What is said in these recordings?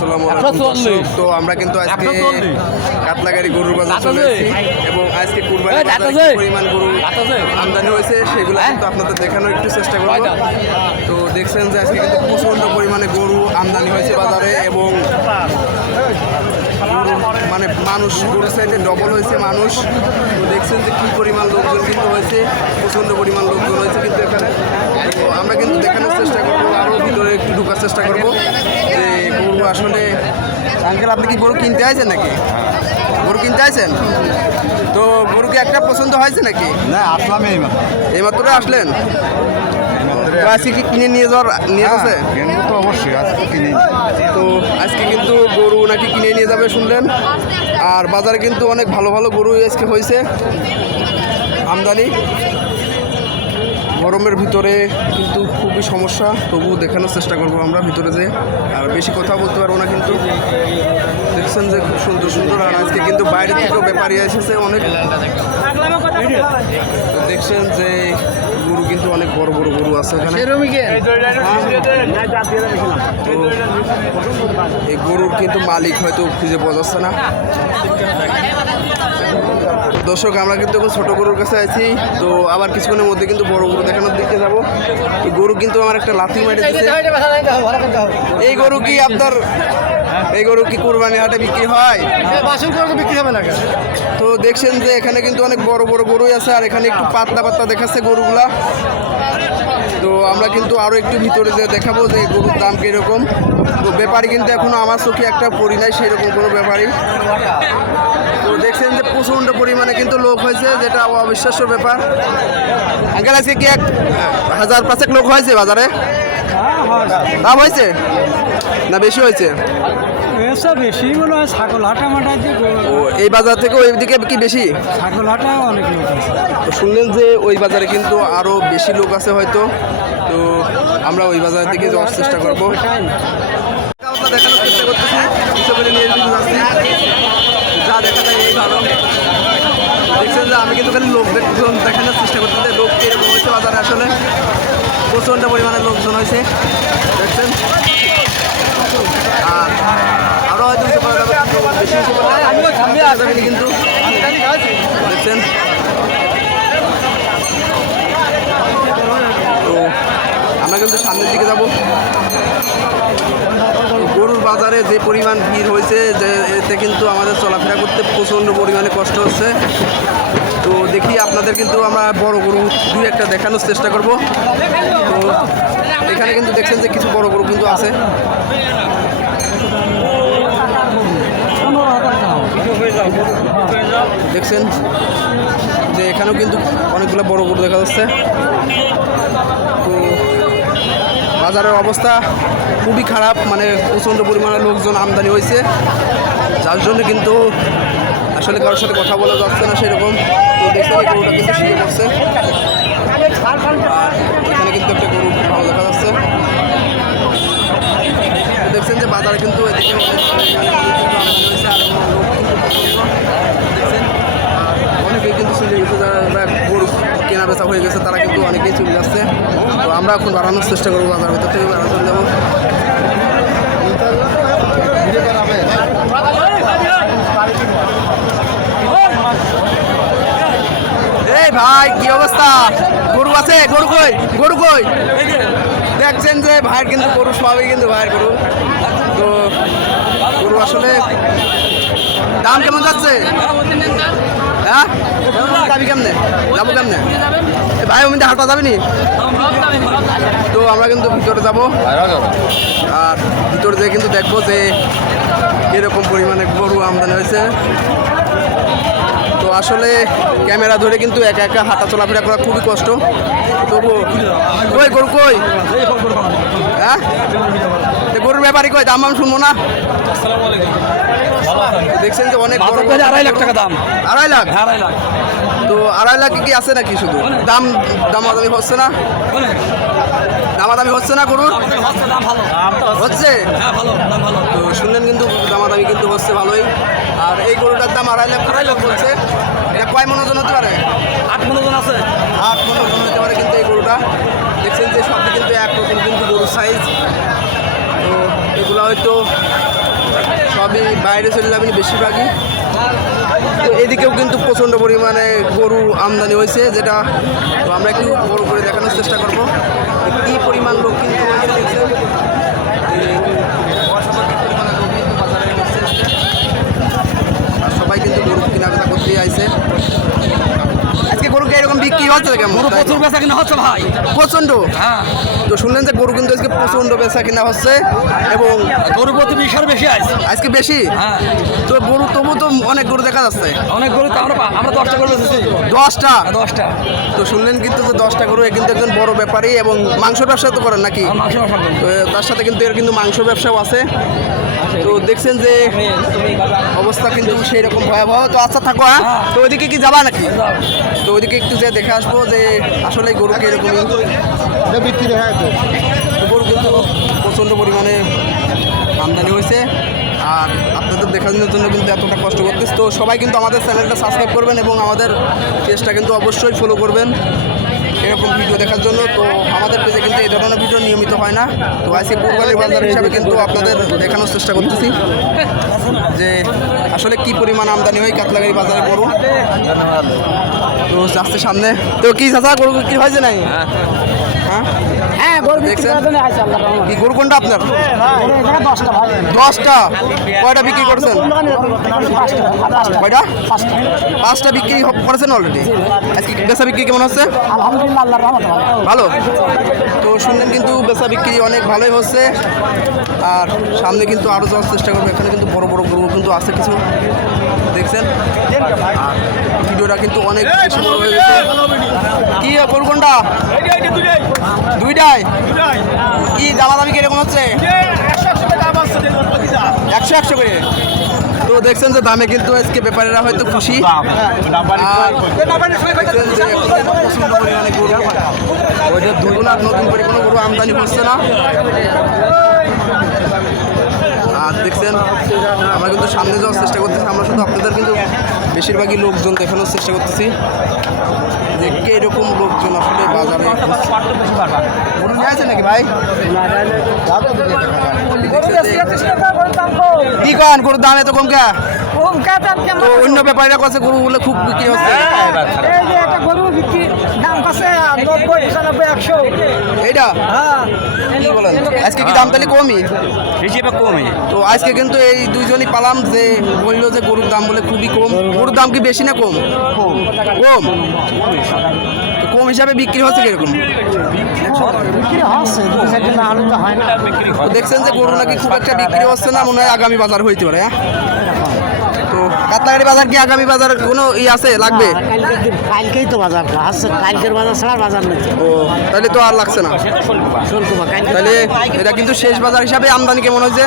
আসসালামু আলাইকুম দর্শক। তো আমরা কিন্তু আজকে কাতলাগাড়ি গরুর বাজার চলে এসেছি এবং আজকে কুরবানির বাজারে কি পরিমাণ গরু আমদানি হয়েছে সেগুলো কিন্তু আপনাদের দেখানোর একটু চেষ্টা করব। তো দেখছেন যে আজকে কিন্তু প্রচণ্ড পরিমাণে গরু আমদানি হয়েছে বাজারে এবং মানে মানুষ গরুর সাইডে ডবল হয়েছে মানুষ। তো দেখছেন যে কী পরিমাণ লোকজন কিন্তু হয়েছে, প্রচণ্ড পরিমাণ লোকজন হয়েছে কিন্তু এখানে। তো আমরা কিন্তু দেখানোর চেষ্টা করবো, আরও ভিতরে একটু ঢোকার চেষ্টা করবো যে গরু আসলে। আঙ্কেল, আপনি কি গরু কিনতে আছেন নাকি? গরু কিনতে আছেন? তো গরু কি একটা পছন্দ হয়েছে নাকি? না, আসলাম এইমাত্র আসলেন? তো আজকে কি কিনে নিয়ে যাচ্ছে? তো অবশ্যই আজকে কিনে। তো আজকে কিন্তু গরু নাকি কিনে নিয়ে যাবে শুনলেন। আর বাজারে কিন্তু অনেক ভালো ভালো গরু আজকে হয়েছে আমদানি। গরমের ভিতরে কিন্তু খুবই সমস্যা, তবুও দেখানোর চেষ্টা করবো আমরা ভিতরে যে। আর বেশি কথা বলতে পারবো না কিন্তু। দেখছেন যে খুব সুন্দর সুন্দর। আর আজকে কিন্তু বাইরে থেকেও ব্যাপারী এসেছে অনেক। তো দেখছেন যে গরু কিন্তু অনেক বড় বড় গরু আছে এখানে। তো এই গরুর কিন্তু মালিক হয়তো খুঁজে পাওয়া যাচ্ছে না। দর্শক, আমরা কিন্তু এখন ছোটো গরুর কাছে আছি। তো আবার কিছুক্ষণের মধ্যে কিন্তু বড় গরু দেখানোর দিকে যাবো। এই গরু কিন্তু আমার একটা লাথি মেরে দিচ্ছে। এই গরু কি আপনার, এই গরু কি কুরবানি হাটে বিক্রি হয়? বিক্রি হবে না। তো দেখছেন যে এখানে কিন্তু অনেক বড় বড় গরুই আছে আর এখানে একটু পাতলা পাতলা দেখাচ্ছে গরুগুলা। তো আমরা কিন্তু আরও একটু ভিতরে যে দেখাবো যে গরুর দাম কীরকম। তো ব্যাপারী কিন্তু এখনও আমার চোখে একটা পড়ি নাই সেরকম কোনো ব্যাপারী। তো দেখছেন যে প্রচণ্ড পরিমাণে কিন্তু লোক হয়েছে, যেটা অবিশ্বাস্য ব্যাপার। আঙ্কেল, আজকে কি 1000-5 লোক হয়েছে বাজারে? দাম হয়েছে না বেশি হয়েছে? বেশি মনে হয় ছাগল হাটা মাটা। ও, এই বাজার থেকে ওই দিকে কি বেশি? ছাগল হাটা অনেক লোক আছে। তো শুনলেন যে ওই বাজারে কিন্তু আরও বেশি লোক আছে হয়তো। তো আমরা ওই বাজার থেকে যাওয়ার চেষ্টা করবো, দেখানোর চেষ্টা করতেছি। যা দেখা যায় এই ভালো। দেখছেন যে আমি কিন্তু খালি লোক দেখানোর চেষ্টা করতেছি লোক কীরকম হয়েছে বাজারে। আসলে প্রচণ্ড পরিমাণে লোকজন হয়েছে দেখছেন। আর আরও হয়তো কিছু করা যাবে, কিন্তু বেশি কিছু করা যাবে কিন্তু দেখছেন। তো আমরা কিন্তু সামনের দিকে যাব। গরুর বাজারে যে পরিমাণ ভিড় হয়েছে, যে এতে কিন্তু আমাদের চলাফেরা করতে প্রচণ্ড পরিমাণে কষ্ট হচ্ছে। তো দেখি আপনাদের কিন্তু আমরা বড় গরু দুই একটা দেখানোর চেষ্টা করব। তো এখানে কিন্তু দেখছেন যে কিছু বড় গরু কিন্তু আছে। দেখছেন যে এখানেও কিন্তু অনেকগুলো বড় গরু দেখা যাচ্ছে। তো বাজারের অবস্থা খুবই খারাপ, মানে প্রচণ্ড পরিমাণে লোকজন আমদানি হয়েছে, যার জন্য কিন্তু আসলে কারোর সাথে কথা বলা যাচ্ছে না সেরকম। তো দেখছেন এই গরুটা কিন্তু শুয়ে পড়ছে। আর এখানে কিন্তু একটা গরু ভালো দেখা যাচ্ছে। দেখছেন যে বাজারে কিন্তু এদিকে দেখছেন অনেকেই কিন্তু চলে গেছে, যারা গরু কেনা বেচা হয়ে গেছে তারা কিন্তু অনেকেই চলে যাচ্ছে। তো আমরা এখন বাড়ানোর চেষ্টা করবো, বাজার ভিতর থেকে বাড়ানো চলে যাবো। এই ভাই, কি অবস্থা? গরু আছে? গরু কই? গরু কই? দেখছেন যে ভাইয়ের কিন্তু গরু সবই কিন্তু ভাইয়ের গরু। তো গরু আসলে দাম কেমন যাচ্ছে? হ্যাঁ, যাবি কেমনে? যাবো কেমনে? ভাই ওমিতে হাঁটা যাবি নি? তো আমরা কিন্তু ভিতরে যাব। আর ভিতরে যেয়ে কিন্তু দেখবো যে এরকম পরিমাণে গরু আমদানি হয়েছে। তো আসলে ক্যামেরা ধরে কিন্তু একা একা হাঁটা চলাফেরা করা খুবই কষ্ট। তবু কই গরু কই? হ্যাঁ, গরুর ব্যাপারই কই? দাম আমি শুনবো না। দেখছেন যে অনেক বড়, 2.5 লাখ টাকা দাম। 2.5 লাখ? 2.5 লাখ। তো 2.5 লাখ কি আছে নাকি? শুধু দামাদামি হচ্ছে না? দামাদামি হচ্ছে না গরুর? হচ্ছে। তো শুনলেন কিন্তু দামাদামি কিন্তু হচ্ছে ভালোই। আর এই গরুটার দাম 2.5 লাখ বলছে। এটা কয় মন ওজন হতে পারে? 8 মন ওজন আছে। 8 মন ওজন হতে পারে কিন্তু এই গরুটা। দেখছেন যে সবই কিন্তু একরকম কিন্তু গরুর সাইজ। তো এগুলো হয়তো সবই বাইরে চলে যাবেন বেশিরভাগই। তো এদিকেও কিন্তু প্রচণ্ড পরিমাণে গরু আমদানি হয়েছে, যেটা তো আমরা একটু বড় করে দেখানোর চেষ্টা করবো কী পরিমাণ লোক কিন্তু হয়েছে দেখছেন। অসাধারণ পরিমাণে লোক কিন্তু বাজারে এসেছে। আর সবাই কিন্তু গরু কেনাবেচা করতেই আইছে। আজকে গরুকে এরকম বিক্রি হচ্ছে কেমন? গরু প্রচুর বেচা কিনা হচ্ছে ভাই। প্রচণ্ড। হ্যাঁ, তো শুনলেন যে গরু কিন্তু আজকে প্রচণ্ড বেচা কিনা হচ্ছে এবং গরু প্রতি 20 বেশি আছে। আজকে বেশি। হ্যাঁ, তো গরু তবু তো অনেক গরু দেখা যাচ্ছে। অনেক গরু তো আমরা 10টা করে বেচেছি। 10টা। 10টা তো শুনলেন কিন্তু যে 10টা গরু এ কিন্তু একজন বড় ব্যাপারী এবং মাংস ব্যবসা তো করেন নাকি? মাংস তো তার সাথে কিন্তু এর কিন্তু মাংস ব্যবসাও আছে। তো দেখছেন যে অবস্থা কিন্তু সেই রকম ভয়াবহ। তো আচ্ছা থাকো, হ্যাঁ। তো ওইদিকে কি যাবা নাকি? তো ওইদিকে একটু যে দেখে আসবো যে আসলে গরুকে এরকম বিক্রি হ্যাঁ গরু কিন্তু প্রচণ্ড পরিমাণে আমদানি হয়েছে। আর আপনাদের দেখানোর জন্য কিন্তু এতটা কষ্ট করতেছে। তো সবাই কিন্তু আমাদের চ্যানেলটা সাবস্ক্রাইব করবেন এবং আমাদের পেজটা কিন্তু অবশ্যই ফলো করবেন এরকম ভিডিও দেখার জন্য। তো আমাদের পেজে কিন্তু এই ধরনের ভিডিও নিয়মিত হয় না। তো আজকে কোরবানির বাজার হিসাবে কিন্তু আপনাদের দেখানোর চেষ্টা করতেছি যে আসলে কি পরিমাণ আমদানি হয় কাতলাগাড়ি বাজারে গরু। তো যাচ্ছে সামনে। তো কি চাচা গরু বিক্রি হয়েছে নাই? হ্যাঁ হ্যাঁ, গরু দেখছেন? আছে আল্লাহ রহমতে। কি গরু কোনটা আপনার? এটা 10টা ভাই। 10টা। কয়টা বিক্রি করেছেন? কয়টা? 5টা বিক্রি করেছেন অলরেডি। আজকে বেচা বিক্রি কেমন হচ্ছে? আলহামদুলিল্লাহ আল্লাহর রহমতে ভালো। তো শুনলেন কিন্তু বেচা বিক্রি অনেক ভালোই হচ্ছে। আর সামনে কিন্তু আরও যাওয়ার চেষ্টা করবো। এখানে কিন্তু বড় বড় গরু কিন্তু আছে কিছু, দেখছেন। আর ভিডিওটা কিন্তু অনেক বেশি বড় হয়ে গেছে। কি গরু কোনটা? দুইটাই। কি দামাদামি কিরকম হচ্ছে? 100 করে। তো দেখছেন যে দামে কিন্তু আজকে ব্যাপারীরা হয়তো খুশি। আর দেখছেন যে প্রচণ্ড পরিমাণে গরু, ওইটা দুগুণ আর নতুন করে কোনো গরু আমদানি হচ্ছে না। আর দেখছেন আমরা কিন্তু সামনে যাওয়ার চেষ্টা করতেছি। আমরা শুধু আপনাদের কিন্তু বেশিরভাগই লোকজন দেখানোর চেষ্টা করতেছি যে কে এরকম লোকজন আসলে বাজারে গরু নিয়ে আছে নাকি ভাই? কি কন গরুর দাম এত কম কে? তো অন্য ব্যাপারীরা কাছে গরুগুলো খুব বিক্রি হচ্ছে। এই যে একটা গরু বিক্রি দাম কাছে 90, 95, 100। এইটা কি বলেন? আজকে কি দাম তাহলে কমই? হিসেবে কমই। তো আজকে কিন্তু এই দুইজনই পালাম যে বললো যে গরুর দাম বলে খুবই কম। গরুর দাম কি বেশি না কম? কম। কম। তো কম হিসাবে বিক্রি হচ্ছে কিরকম? বিক্রি হচ্ছে, 2-4 না হলে তো হয় না। তো দেখছেন যে গরু নাকি খুব একটা বিক্রি হচ্ছে না, মনে হয় আগামী বাজার হইতে পারে। হ্যাঁ, তো কাতলাগাড়ি বাজার কি আগামী বাজার কোনো আছে লাগবে? কালকেই তো বাজার আসছে, কালকের বাজার ছাড়া বাজার নেই। ও তাহলে তো আর লাগছে না। তাহলে এটা কিন্তু শেষ বাজার হিসাবে আমদানি কেমন হয়েছে?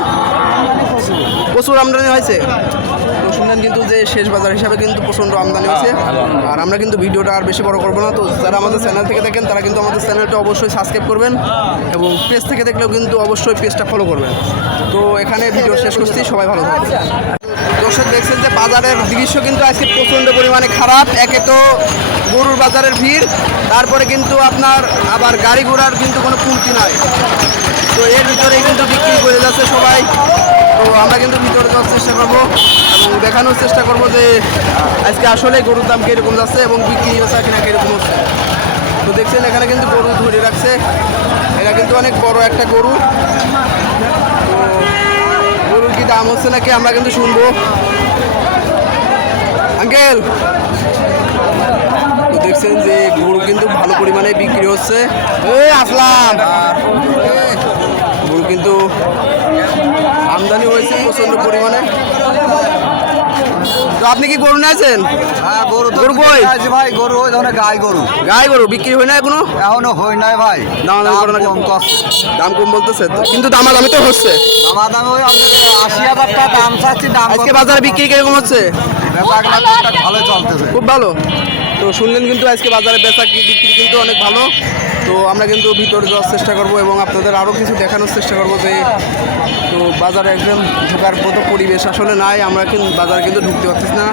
প্রচুর আমদানি হয়েছে। তো শুনলেন কিন্তু যে শেষ বাজার হিসাবে কিন্তু প্রচণ্ড আমদানি হয়েছে। আর আমরা কিন্তু ভিডিওটা আর বেশি বড় করবো না। তো যারা আমাদের চ্যানেল থেকে দেখেন তারা কিন্তু আমাদের চ্যানেলটা অবশ্যই সাবস্ক্রাইব করবেন এবং পেজ থেকে দেখলেও কিন্তু অবশ্যই পেজটা ফলো করবেন। তো এখানে ভিডিও শেষ করছি, সবাই ভালো থাকবেন। দর্শক দেখছেন যে বাজারের দৃশ্য কিন্তু আজকে প্রচণ্ড পরিমাণে খারাপ। একে তো গরুর বাজারের ভিড়, তারপরে কিন্তু আপনার আবার গাড়ি ঘোড়ার কিন্তু কোনো কমতি নাই। তো এর ভিতরেই কিন্তু বিক্রি করে যাচ্ছে সবাই। তো আমরা কিন্তু ভিতরে যাওয়ার চেষ্টা করবো এবং দেখানোর চেষ্টা করবো যে আজকে আসলে গরুর দাম কীরকম যাচ্ছে এবং বিক্রি হচ্ছে কিনা কীরকম হচ্ছে। তো দেখছেন এখানে কিন্তু গরু ধরে রাখছে। এটা কিন্তু অনেক বড় একটা গরু। তো গরুর কি দাম হচ্ছে নাকি আমরা কিন্তু শুনবো। আঙ্কেল, তো দেখছেন যে গরু কিন্তু ভালো পরিমাণে বিক্রি হচ্ছে। আসলাম। আর গরু কিন্তু আমদানি হয়েছে প্রচণ্ড পরিমাণে। তো আপনি কি গরু নিয়েছেন? হ্যাঁ গরু তো গরু কই? আছে ভাই, গরু ওই ধরনের গাই গরু গাই গরু বিক্রি হয় না এখনো? এখনো হয় নাই ভাই। দামাদামি করে না? কম করছে। দাম কম বলতেছে তো, কিন্তু দামাদামি তো হচ্ছে। আমার দাম ওই আপনাকে 80,000 টাকা দাম চাচ্ছি। দাম আজকে বাজারে বিক্রি কিরকম হচ্ছে? ভালো চলতেছে। খুব ভালো। তো শুনলেন কিন্তু আজকে বাজারে বেচা বিক্রি কিন্তু অনেক ভালো। তো আমরা কিন্তু ভিতরে যাওয়ার চেষ্টা করব এবং আপনাদের আরও কিছু দেখানোর চেষ্টা করব যে তো বাজারে একদম ঢোকার মতো পরিবেশ আসলে নাই। আমরা কিন্তু বাজারে কিন্তু ঢুকতে পারতেছি না,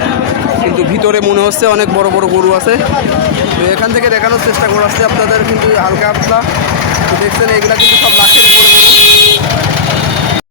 কিন্তু ভিতরে মনে হচ্ছে অনেক বড় বড় গরু আছে। তো এখান থেকে দেখানোর চেষ্টা করা আসছে আপনাদের কিন্তু হালকা পাতলা। তো দেখছেন এগুলা কিন্তু সব লাখের উপরে